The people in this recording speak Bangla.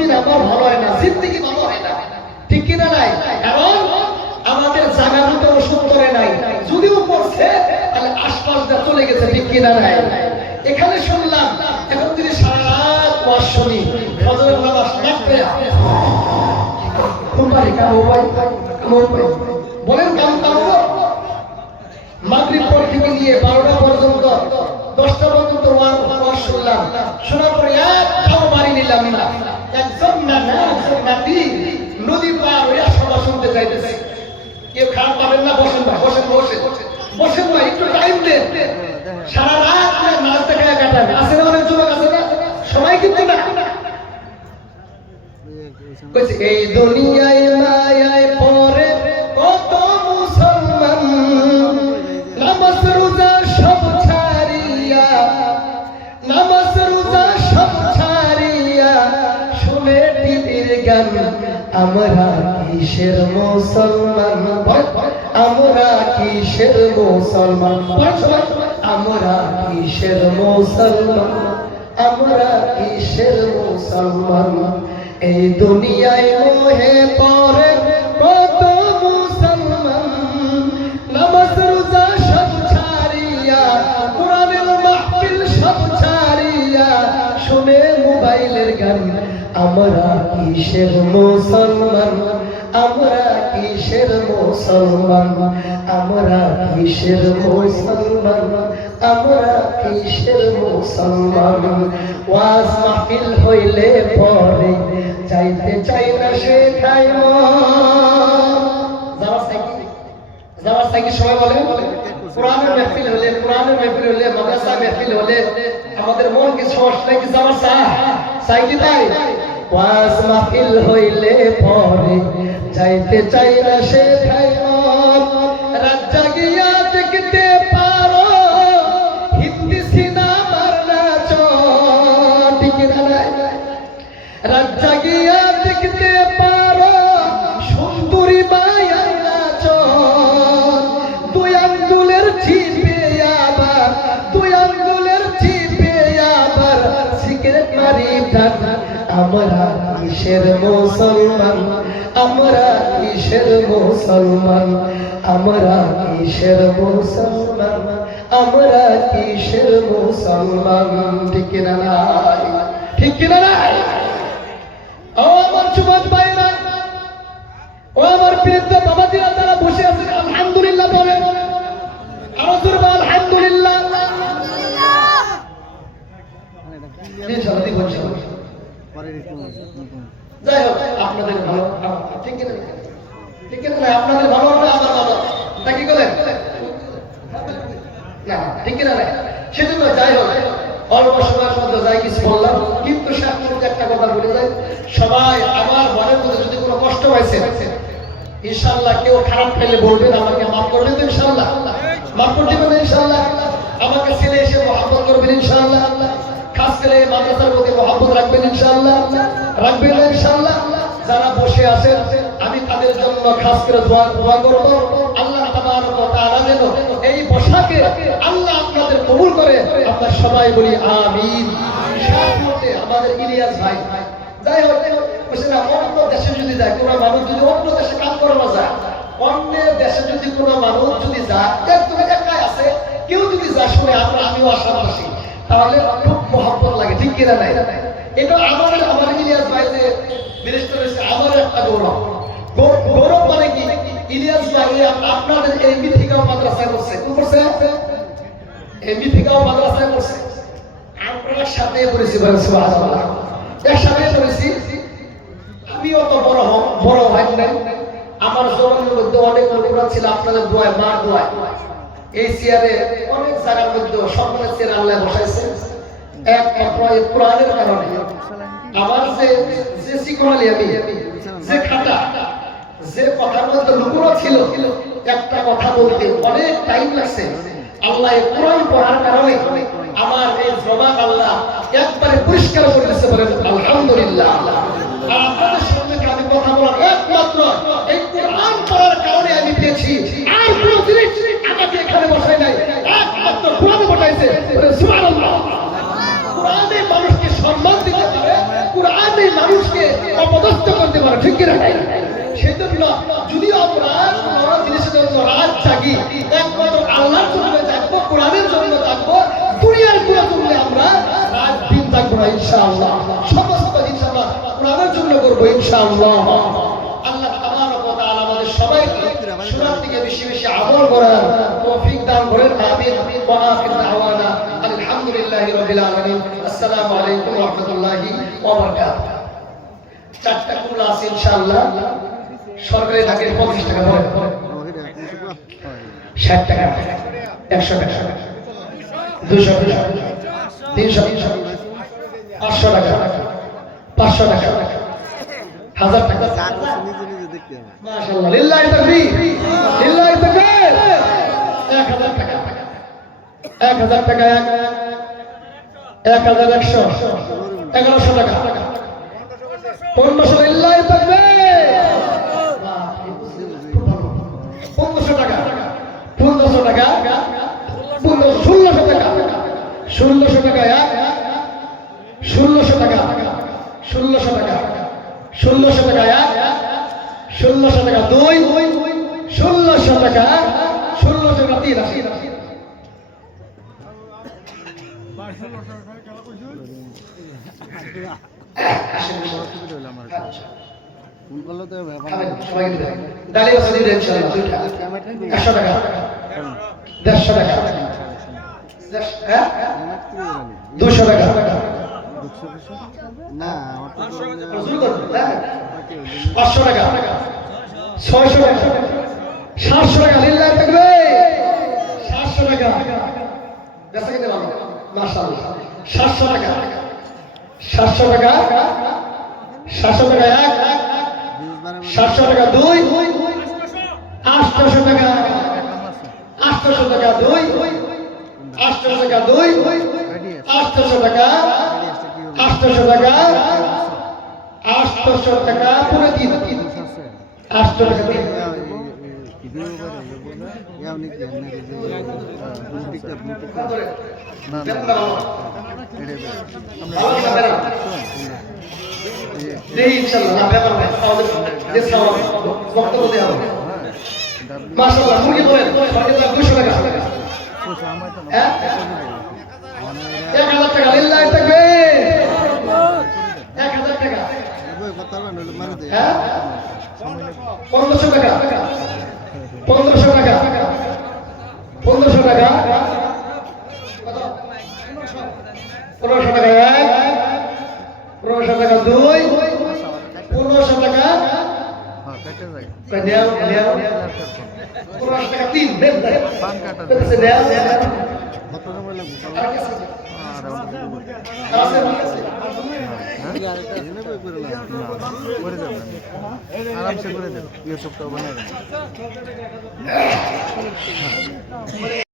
জমিন আমার ভালো হয় না, জিন্দেগি ভালো হয় না, ঠিক কিনা নাই? কারণ আমাদের জায়গা মতো ওষুধ করে নাই, যদিও করছে তাহলে আশপাশ দিয়ে চলে গেছে, ঠিক কিনা নাই? এখানে শুনলাম এখন যদি সারা রাত ওয়াজ শুনি, ফজরের নামাজ না পড়ে কোনবারে কাম হয়, বলেন কাম করবো? মাগরিব পর থেকে নিয়ে 12টা পর্যন্ত 10টা পর্যন্ত ওয়াজ শুনলাম, শোনার পরে একটাও বাড়ি নিলাম না। একজন নাতি নদী পার হইয়া সভা শুনতে চাইতেছে। কেউ খারাপ পাবেন না, বসেন ভাই, বসেন বসেন বসেন ভাই, একটু টাইম দেন। সারা রাত নাচ দেখায় কাটান, আছে না অনেক যুবক, আছে না? সবাই কিন্তু না কইছে এই দুনিয়ায় মায়ায় পড়ে কত মুসলমান, নামাজ রোজা সব ছাড়িয়া, নামাজ রোজা সব ছাড়িয়া শুনে টিভির গান। আমরা কিসের মুসলমান, আমরা কিসের মুসলমান, আমরা কিসের মুসলমান, আমরা কিসের মুসলমান। এই দুনিয়ায় মোহে পড়ে কত মুসলমান, নামাজ রোজা সব ছাড়িয়া, কোরআনের মাহফিল সব ছাড়িয়া শুনে মোবাইলের গান। আমরা কিসের মুসলমান, আমরা কিসের মুসলমান, আমরা কিসের মুসলমান, আমরা কিসের মুসলমান। ওয়াজ মাহফিল হইলে পরে যাইতে চাই না সে খাই যাওয়ার থাকি সবাই বলে কোরআনের মাহফিল হলে, কোরআনের মাহফিল হলে, মাদ্রাসা মাহফিল হলে আমাদের মন কি সমস্যা কি যাওয়ার চাই কি তাই? ওয়াজ মাহফিল হইলে পরে যাইতে চাই না সে খাই রাত জাগিয়া দেখতে পারো হিন্দি সিনেমার নাচ, ঠিক না? রাত জাগিয়া দেখতে পারো সুন্দরী মায়ার নাচ, দুই আঙ্গুলের চিপে আবার, দুই আঙ্গুলের চিপে আবার সিগারেট মারি টান। আমরা কিসের মুসলমান, আমরা কিসের মুসলমান, আমরা কিসের মুসলমান, আমরা কিসের মুসলমান, ঠিক না নাই? ঠিক কিনা নাই? ও আমার যুবক ভাইরা, ও আমার বৃদ্ধ বাবাজিরা যারা বসে আছেন, আলহামদুলিল্লাহ বলেন, আলহামদুলিল্লাহ। যাই হোক, আপনাদের ভালো, ঠিক কিনা? ঠিক কিনা? আপনাদের ভালো হবে আমার ভালো, তা কি বলেন না? ঠিক কিনা? সেজন্য যাই হোক, অল্প সময়ের মধ্যে যাই কিছু বললাম, কিন্তু শেষ পর্যন্ত একটা কথা বলে যাই, সবাই আমার মনের মধ্যে যদি কোনো কষ্ট হয়েছে, ইনশাআল্লাহ কেউ খারাপ পেলে বলবেন, আমাকে মাফ করবেন তো ইনশাআল্লাহ, মাফ করে দেবেন ইনশাআল্লাহ, আমাকে ছেলে এসে মহব্বত করবেন ইনশাআল্লাহ, খাস করে মাদ্রাসার প্রতি মহব্বত রাখবেন ইনশাআল্লাহ, রাখবেন ইনশাআল্লাহ। যারা বসে আছেন আমি তাদের জন্য খাস করে দোয়া করব, আল্লাহ তাবারক ওয়া তাআলা যেন এই বসাকে আল্লাহ আপনাদের কবুল করে। আমরা সবাই বলি আমিন। সাথে আমাদের ইলিয়াস ভাই, যাই হোক, অন্য দেশে যদি যায় কোনো মানুষ, যদি অন্য দেশে কাজ করানো যায়, অন্য দেশে যদি কোনো মানুষ যদি যায়, একদম একাই আছে, কেউ যদি যায় শুনে আমিও আশাবাসী, তাহলে খুব মহব্বত লাগে, ঠিক কিনা নাই? এটা আমার ইলিয়াস ভাই যে মিনিস্টার হয়েছে, আমার একটা গৌরব। গৌরব মানে কি? ইলিয়াস ভাই আপনাদের এই মিথিকাও মাদ্রাসায় করছে, কোন করছে? এই মিথিকাও মাদ্রাসায় করছে, আপনার সাথে করেছি, সুবহানাল্লাহ, একসাথে করেছি। আমি অত বড় হয় নাই, আমার জমানের মধ্যে অনেক লোকরা ছিল আপনাদের দোয়ায়, মার দোয়ায়। এই চেয়ারে অনেক জায়গার মধ্যে সম্মানের চেয়ারে আল্লাহ বসাইছে, একমাত্র এই কোরআনের কারণে। আমার যে শিকলি, আমি যে খাটা, যে কথার মধ্যে লুকোনো ছিল, একটা কথা বলতে অনেক টাইম লাগছে, আল্লাহ এই কোরআন পড়ার কারণে আমার এই জবান আল্লাহ একবারে পরিষ্কার করে দিয়েছে, বলেন আলহামদুলিল্লাহ। আর আপনাদের সামনে আমি কথা বলার একমাত্র এই কোরআন পড়ার কারণে আমি পেয়েছি, আর কোনো জিনিস আমাকে এখানে বসাই নাই, একমাত্র কোরআন বসাইছে, সুবহানাল্লাহ। কোরআনে মানুষকে সম্মান দিতে পারে, কোরআনে মানুষকে অপদস্থ করতে পারে, ঠিক কিনা? সেই জন্য যদিও আমরা কোনো জিনিসের জন্য রাত জাগি, একমাত্র আল্লাহর জন্য জাগবো, কোরআনের জন্য জাগবো, দুনিয়ার কোনো জন্য আমরা রাত দিন জাগবো না ইনশাআল্লাহ। সমস্ত জিনিস আমরা কোরআনের জন্য করবো ইনশাআল্লাহ। আল্লাহ তাবারক ওয়া তাআলা আমাদের সবাইকে শোনার থেকে বেশি বেশি আমল করার তৌফিক দান করেন। আমিন। ওয়া আখির দাওয়ানা আলহামদুলিল্লাহি রাব্বিল আলামিন। আসসালামু আলাইকুম ওয়া রাহমাতুল্লাহি ওয়া বারাকাতুহু। চারটা কুলা আছে ইনশাআল্লাহ। সরকারি থাকে 50 টাকা পড়ে, 60 টাকা, 100 টাকা, 200 টাকা, 300 টাকা, 500 টাকা, 500 টাকা, 1000 টাকা। মাশাআল্লাহ, লিল্লাহি তাকবীর, লিল্লাহি তাকবীর। 1000 টাকা, 1000 টাকা, 1100, 1100 টাকা, 1500, লিল্লাহি তাকবীর। 1500 টাকা, 1500 টাকা, 1600 টাকা, 1600 টাকা, 1600 টাকা, 1600 টাকা, 1600 টাকা, 1600 টাকা, 2, 1600 টাকা, 1600 টাকা, 3 আসি। ডালি আছে দিলে ইনশাআল্লাহ 100 টাকা, 150 টাকা, 200 টাকা, না 500 টাকা, 600 টাকা, 700 টাকা, লিল্লাহি তাকবীর। 700 টাকা, বেচা কিনে ভালো, মাশাআল্লাহ। 700 টাকা, 700 টাকা, 700 টাকা, 1, 700 টাকা, 2, 800 টাকা, 800 টাকা, 2, 800 টাকা, 2, 800 টাকা, 800 টাকা, 800 টাকা, পুরো 3, 800 টাকা, 3। ইনশাআল্লাহ ব্যাপার নাই, যে সওয়াব বক্তব্য দেওয়া হবে। মাশাআল্লাহ, মুরগি বলেন 200 টাকা, 1000 টাকা, লিল্লাহি তাকবীর। 1000 টাকা, 1500 টাকা, 1500 টাকা, 1500 টাকা, 1500 টাকা, 1, 1500 টাকা, 2, 1500 টাকা, 1500 টাকা, 3, কত সময় লাগবে? আরামসে করে দেন, ইউটিউবটা বানাই দেন।